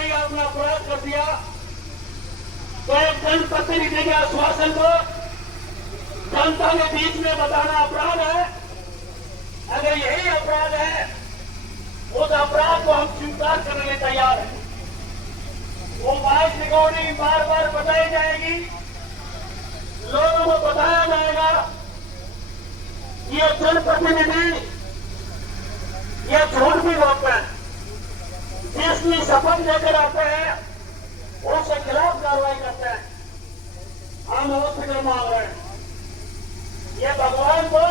नहीं आपने अपराध कर दिया तो एक जनप्रतिनिधि के आश्वासन को जनता के बीच में बताना अपराध है। अगर यही अपराध है उस अपराध को हम स्वीकार करने के तैयार हैं। वो वॉइस रिकॉर्डिंग बार बार बताई जाएगी, लोगों को बताया जाएगा ये जनप्रतिनिधि ये झूठ भी बोलते हैं, जिसकी शपथ लेकर आते हैं उसके खिलाफ कार्रवाई करते हैं। हम हॉस्पिटल मांग रहे हैं, ये भगवान को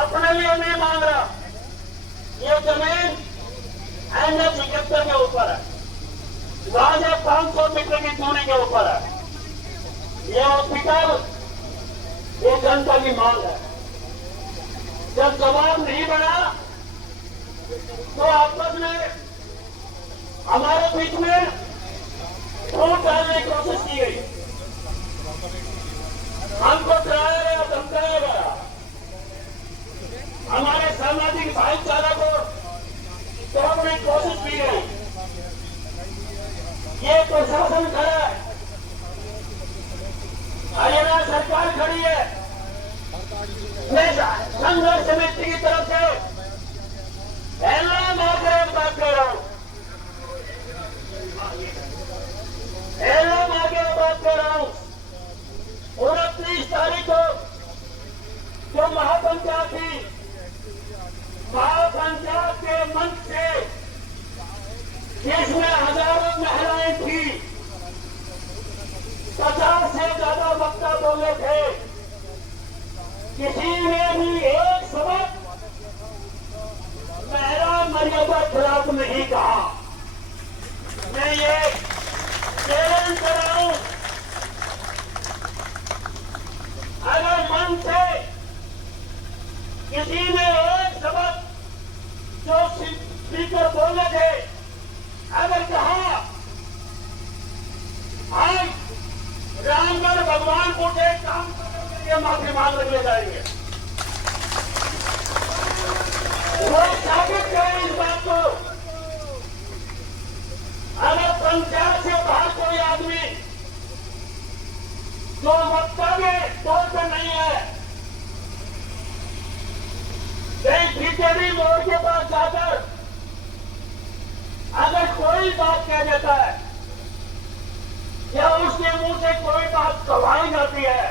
अपने लिए नहीं मांग रहा। ये जमीन NH 71 के ऊपर है, वहां से 500 मीटर की दूरी के ऊपर है। ये हॉस्पिटल ये जनता की मांग है। जब जवाब नहीं बना तो आपस में हमारे बीच में फूट डालने की कोशिश की गई, हमको डराया गया, धमकाया गया, हमारे सामाजिक भाईचारा को तोड़ने की कोशिश की गई। ये प्रशासन खड़ा है, हरियाणा सरकार खड़ी है, मैं संघर्ष समिति की तरफ से ऐलान आकर बात कर रहा हूं, ऐलान आगे बात कर रहा हूं। 29 तारीख को जो महापंचायत थी, महापंचायत के मंच से जिसमें हजारों महिलाएं थी, 50 से ज्यादा वक्ता बोले थे, किसी ने भी एक शब्द महिला मर्यादा खिलाफ नहीं कहा। मैं ये चैलेंज कर रहा हूं, अगर मन से किसी ने एक शब्द जो स्पीकर बोले थे अगर कहा आज रामगढ़ भगवानपुर से काम करने के लिए माफी मांग ले जाएंगे, वो साबित करें इस बात को। अगर पंचायत से बाहर कोई आदमी जो वक्तव्य तौर पर नहीं है, कहीं बीजेपी मोड़ के पास जाकर अगर कोई बात कह देता है या उसके मुंह से कोई बात कहवाई जाती है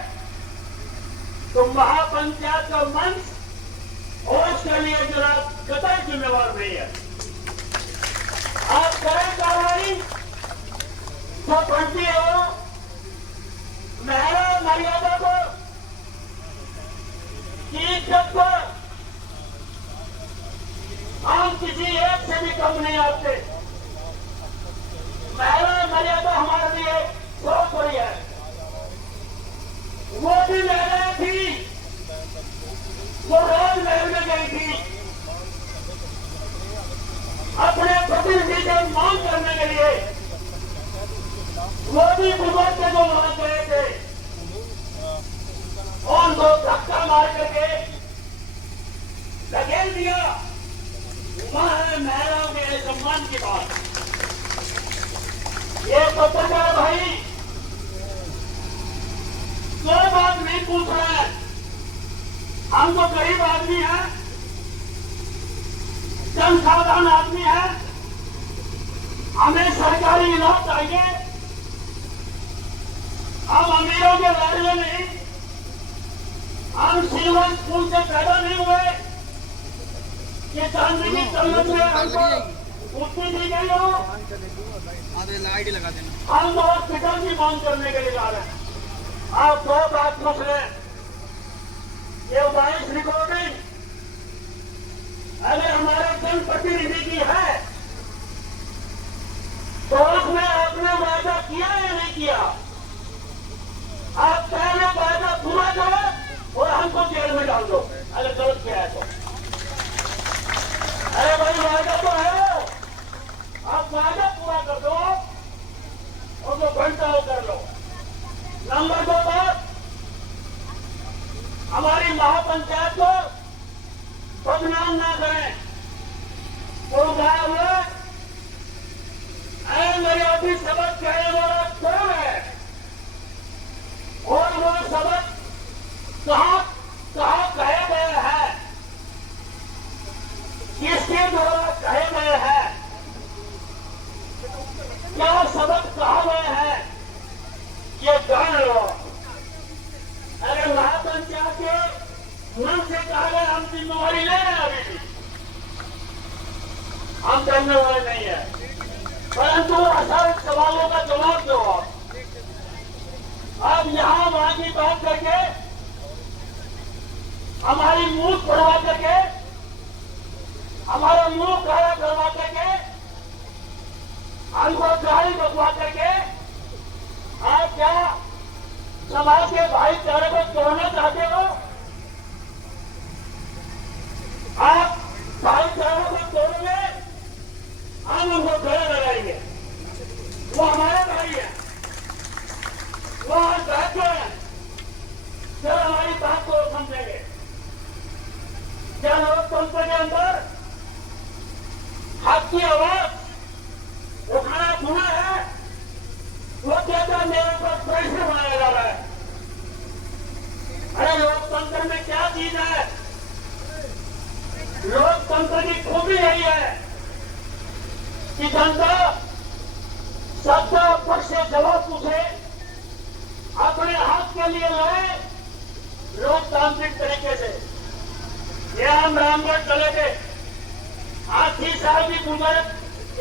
तो महापंचायत का मंच और उसके लिए जरा कतई जिम्मेवार नहीं है। आप करें कार्रवाई तो बनती हो, महिला मर्यादा को की इज्जत को हम किसी एक से भी कम नहीं आते। महिला मर्यादा हमारे लिए बहुत बड़ी है। वो भी महिलाएं थी, वो राजमहल में गई थी अपने प्रतिनिधि से मांग करने के लिए, वो भी बुजुर्ग के जो वहां गए थे और दो धक्का मार करके धकेल दिया। वहां है महिलाओं के सम्मान की बात। ये पत्रकार भाई कोई बात नहीं पूछ रहे हैं, हम तो गरीब आदमी हैं, जनसाधारण आदमी है, हमें सरकारी इलाज चाहिए, हम अमीरों के लाडले नहीं, हम सिल्वर स्कूल से पैदा नहीं हुए कि चांदी की तलत में हमको उतनी दी गई हो। हम तो हॉस्पिटल की मांग करने के लिए जा रहे हैं। आप दो बात पूछ रहे हैं, ये वॉइस रिकॉर्डिंग अगर हमारे जनप्रतिनिधि की है तो उसमें आपने वादा किया या नहीं किया? आप पहले वादा पूरा करो और हमको जेल में डाल दो अगर गलत किया है तो। अरे भाई वादा तो है, आप वादा पूरा कर दो और जो घंटा हो कर लो। नंबर 2 बात, हमारी महापंचायत को बदनाम ना करें। तो किसके द्वारा कहे गए हैं, क्या सबक कहा गए हैं, ये जान लो। अगर महापंचायत के मन से कहा गया हम जिम्मेवारी ले रहे हैं, अभी भी हम करने वाले नहीं है, परंतु असल सवालों का जवाब दो आप। यहां वहां की बात करके, हमारी मुंह पड़वा करके, हमारा मुंह काला करवा करके, हमको गाली बकवा करके आप क्या समाज के भाईचारे को तोड़ना चाहते हो? आप भाईचारे को तोड़ोगे, हम उनको गले लगाएंगे। वो हमारे भाई है, वो हमारे साथियों है, जब हमारी बात को समझेंगे। क्या लोकतंत्र के अंदर हक की आवाज उठाना गुना है? वो कहता है मेरे ऊपर प्रेशर बनाया जा रहा है। अरे लोकतंत्र में क्या चीज है? लोकतंत्र की खूबी यही है कि जनता सत्ता पक्ष से जवाब पूछे, अपने हक के लिए लड़े लोकतांत्रिक तरीके से। ये हम रामगढ़ चले थे, 80 साल की बुजुर्ग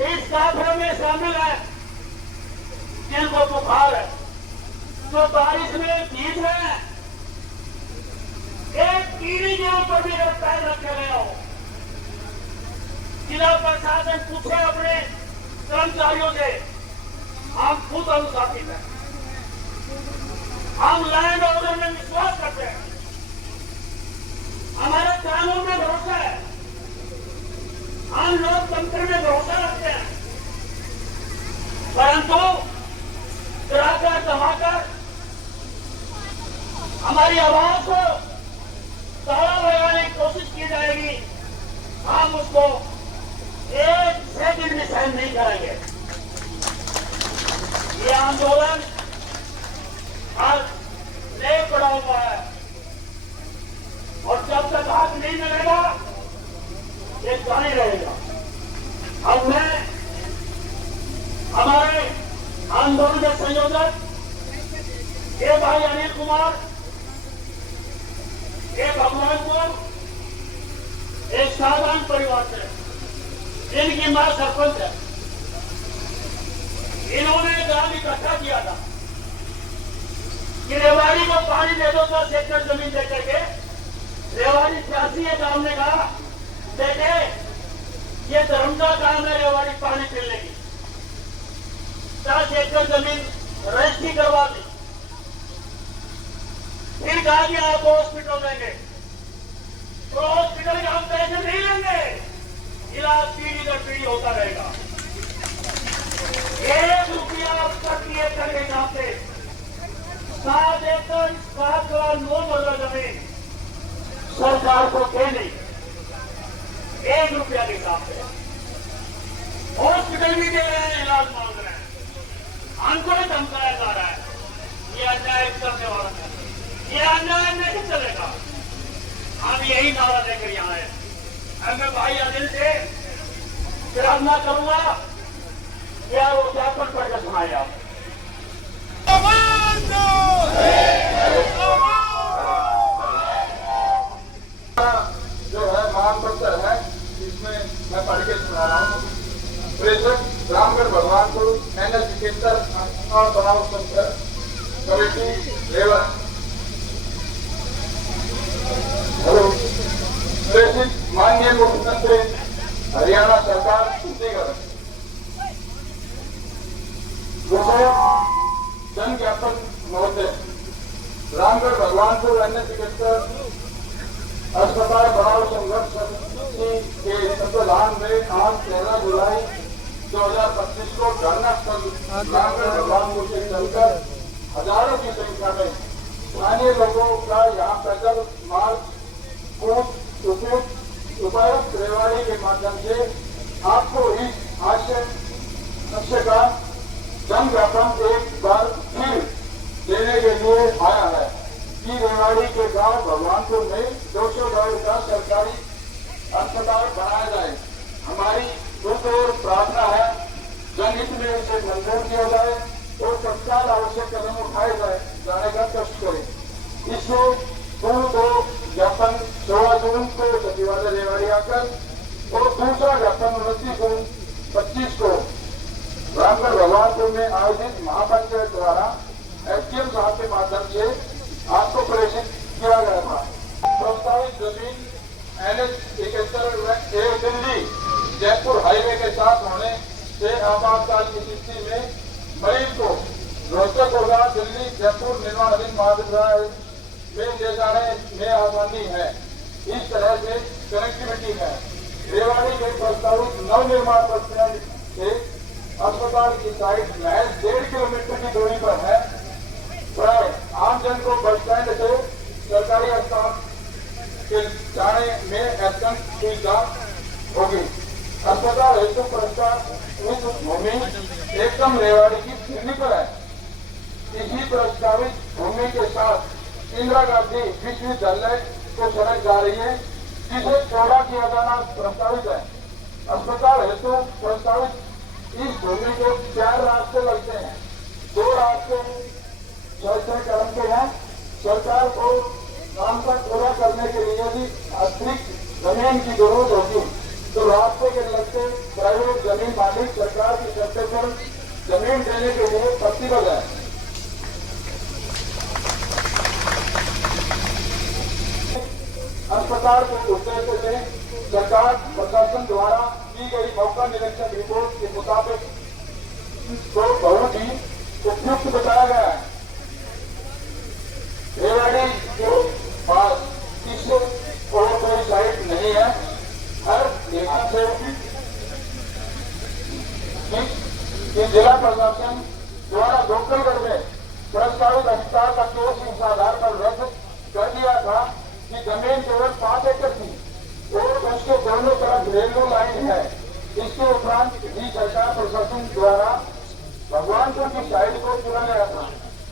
इस काफिले में शामिल है, जिनको बुखार है, जो बारिश में भीग रहे हैं, एक कीड़ी के ऊपर भी पैर रखे गए हो। जिला प्रशासन पूछे अपने कर्मचारियों से, हम खुद अनुशासित हैं, हम लैंड ऑर्डर में विश्वास करते हैं, हमारे कानून में भरोसा है, हम लोकतंत्र में भरोसा रखते हैं। परंतु डराकर धमाकर हमारी आवाज को ताला लगाने की कोशिश की जाएगी, हम उसको एक सेकंड में सहन नहीं करेंगे। ये आंदोलन आज ले पड़ा हुआ है और जब तक हाथ नहीं मिलेगा ये जारी रहेगा। अब मैं हमारे आंदोलन के संयोजक ये भाई अनिल कुमार, ये भगवानपुर एक साधारण परिवार से, इनकी मां सरपंच है, इन्होंने ग्राम इकट्ठा किया था कि रेवाड़ी को पानी दे दो, 10 एकड़ जमीन देकर के। रेवाड़ी 86 है, गांव ने कहा देखे ये धर्म का काम है रेवाड़ी पानी पीने की, 10 एकड़ जमीन रजिस्ट्री करवा दी। फिर कहा कि आपको हॉस्पिटल देंगे, तो हॉस्पिटल के हम पैसे नहीं लेंगे, इलाज पीढ़ी दर पीढ़ी होता रहेगा। 1 रुपया प्रति एकड़ के हिसाब से 7 एकड़ 7,9 जमीन सरकार को देनी, 1 रुपया के हिसाब से। हॉस्पिटल भी दे रहे हैं, इलाज मांग रहे हैं, हमको भी धमकाया जा रहा है। ये अन्याय करने वाला है, ये अन्याय नहीं चलेगा। हम यही नारा लेकर यहाँ आए। अब मैं भाई अनिल से प्रार्थना करूंगा, क्या वो ज्ञापन पढ़कर सुनाए आप। जो है मांग पत्र है, इसमें मैं पढ़ के सुना रहा हूँ। प्रेषक रामगढ़ भगवानपुर एनएल 75 और बनाव तंत्र कमेटी लेवर। हेलो, प्रेषित माननीय मुख्यमंत्री हरियाणा सरकार चंडीगढ़ जन ज्ञापन महोदय, रामगढ़ भगवानपुर अन्य चिकित्सक अस्पताल बनाव संघर्ष समिति के तत्वाधान में आज 13 जुलाई 2025 को धरना स्थल रामगढ़ भगवानपुर से चलकर हजारों की संख्या में स्थानीय लोगों का यहाँ पैदल मार्च उपायुक्त रेवाड़ी के माध्यम से आपको इस आशय का जन ज्ञापन एक बार फिर देने के लिए आया है कि रेवाड़ी के गांव भगवानपुर में 200 गांव का सरकारी अस्पताल बनाया जाए। हमारी पुरजोर प्रार्थना है जनहित में इसे मंजूर किया जाए और तत्काल आवश्यक कदम उठाए जाने का कष्ट करें। इससे दो ज्ञापन 16 जून को सचिवालय रेवाड़ी आकर और दूसरा ज्ञापन 29 जून 25 को रामगढ़ भगवानपुर में आयोजित महापंचायत द्वारा एसडीएम साहब के माध्यम से आपको प्रेषित किया गया था। प्रस्तावित जमीन NH 71 दिल्ली जयपुर हाईवे के साथ होने से आपातकाल की स्थिति में मरीज को रोहतक और दिल्ली जयपुर निर्माणाधीन महाविद्यालय में ले जाने में आसानी है। इस तरह से कनेक्टिविटी है। रेवाड़ी के प्रस्तावित नव निर्माण बस स्टैंड से अस्पताल की साइट महज 1.5 किलोमीटर की दूरी पर है। प्राय आमजन को बस स्टैंड से सरकारी अस्पताल के जाने में अत्यंत सुविधा होगी। अस्पताल हेतु प्रस्तावित भूमि एकदम रेवाड़ी की भूमि पर है। इसी प्रस्तावित भूमि के साथ इंदिरा गांधी विश्वविद्यालय को सड़क जा रही है, जिसे चौड़ा किया जाना प्रस्तावित है। अस्पताल हेतु प्रस्तावित इस भूमि को 4 रास्ते लगते हैं। 2 रास्ते सरकारी कर्म के हैं। सरकार को काम का पूरा करने के लिए यदि अतिरिक्त जमीन की जरूरत होगी तो रास्ते के लगते प्राइवेट जमीन मालिक सरकार की शर्तों पर जमीन देने के लिए प्रतिबद्ध है। अस्पताल के उद्देश्य से सरकार प्रशासन द्वारा की गई मौका निरीक्षण रिपोर्ट के मुताबिक तो बहुत ही उपयुक्त बताया गया है। रेवाड़ी के पास किसी और कोई साइट नहीं है। हर लिहाज से जिला प्रशासन द्वारा डोकलगढ़ में प्रस्तावित अस्पताल का केस इस आधार पर रद्द कर दिया था कि जमीन केवल 5 एकड़ थी और उसके दोनों तरफ रेलवे लाइन है। इसके उपरांत भी सरकार प्रशासन द्वारा भगवानपुर की साइड को चुना गया था।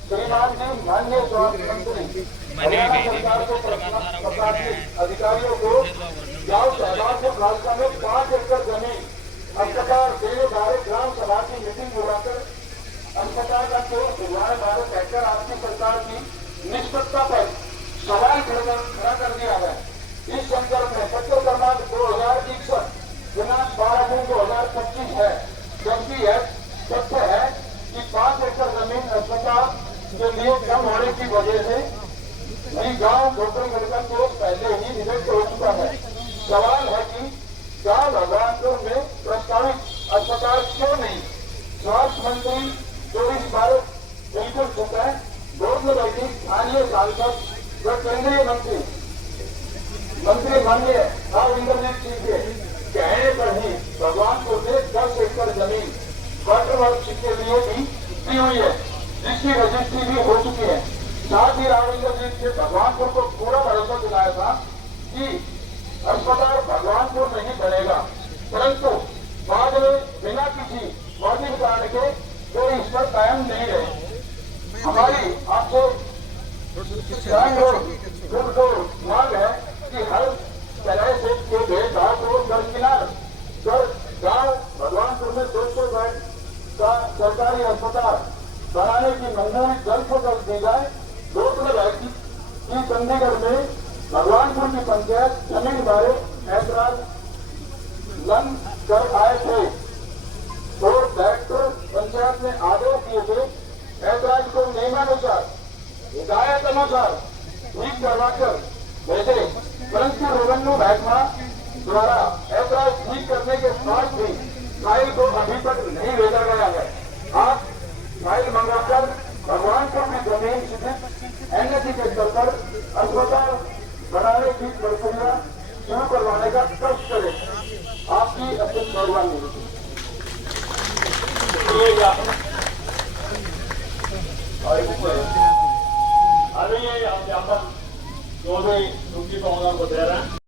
श्रीमान जी माननीय स्वास्थ्य मंत्री हरियाणा सरकार को प्रशासनिक अधिकारियों को गांव सहबाजपुर भाजपा में 5 एकड़ जमीन अस्पताल देने बारे ग्राम सभा की मीटिंग बुलाकर अस्पताल का केवल 12 एकड़ आपकी सरकार की निष्पक्षता पर सवाल खड़ा कर दिया है। इस संदर्भ में पत्र क्रमांक 2061 दिनांक 12 जून 2025 है, जबकि यह तथ्य है कि 5 एकड़ जमीन अस्पताल के लिए कम होने की वजह से गांव डोकलगढ़ का केस पहले ही निरस्त हो चुका है। सवाल है कि गांव भगवानपुर में प्रस्तावित अस्पताल क्यों नहीं? स्वास्थ्य मंत्री जो इस बार बिल्कुल चुप है। बोर्ड में बैठी स्थानीय सांसद व केंद्रीय मंत्री माननीय इंद्रजीत सिंह के कहने पर ही भगवानपुर में 10 एकड़ जमीन वाटर वर्क के लिए भी दी हुई है, जिसकी रजिस्ट्री भी हो चुकी है। साथ ही इंद्रजीत से भगवानपुर को पूरा भरोसा दिलाया था कि अस्पताल भगवानपुर में ही बनेगा, परंतु बाद में बिना किसी मौजूद कारण के कोई इस पर कायम नहीं रहे। हमारी आपसे मांग है कि हर तरह से के भेदभाव को दरकिनार कर गांव भगवानपुर में 200 बेड का सरकारी अस्पताल बनाने की मंजूरी जल्द से जल्द दी जाए। डोकलगढ़ है कि चंडीगढ़ में भगवानपुर की पंचायत जमीन बारे ऐतराज लन कर आए थे और डायरेक्टर पंचायत ने आदेश दिए थे ऐतराज को नियमानुसार हिदायत अनुसार ठीक करवाकर भेजे, परंतु रेवेन्यू महकमा द्वारा ऐतराज ठीक करने के बाद भी फाइल को अभी तक नहीं भेजा गया है। आप फाइल मंगाकर भगवानपुर की जमीन स्थित NH के स्तर पर अस्पताल बनाने की प्रक्रिया शुरू करवाने का कष्ट करें। आपकी अत्यंत मेहरबानी होगी। अभी ये ज्ञापन जो भी उनकी को दे रहे हैं।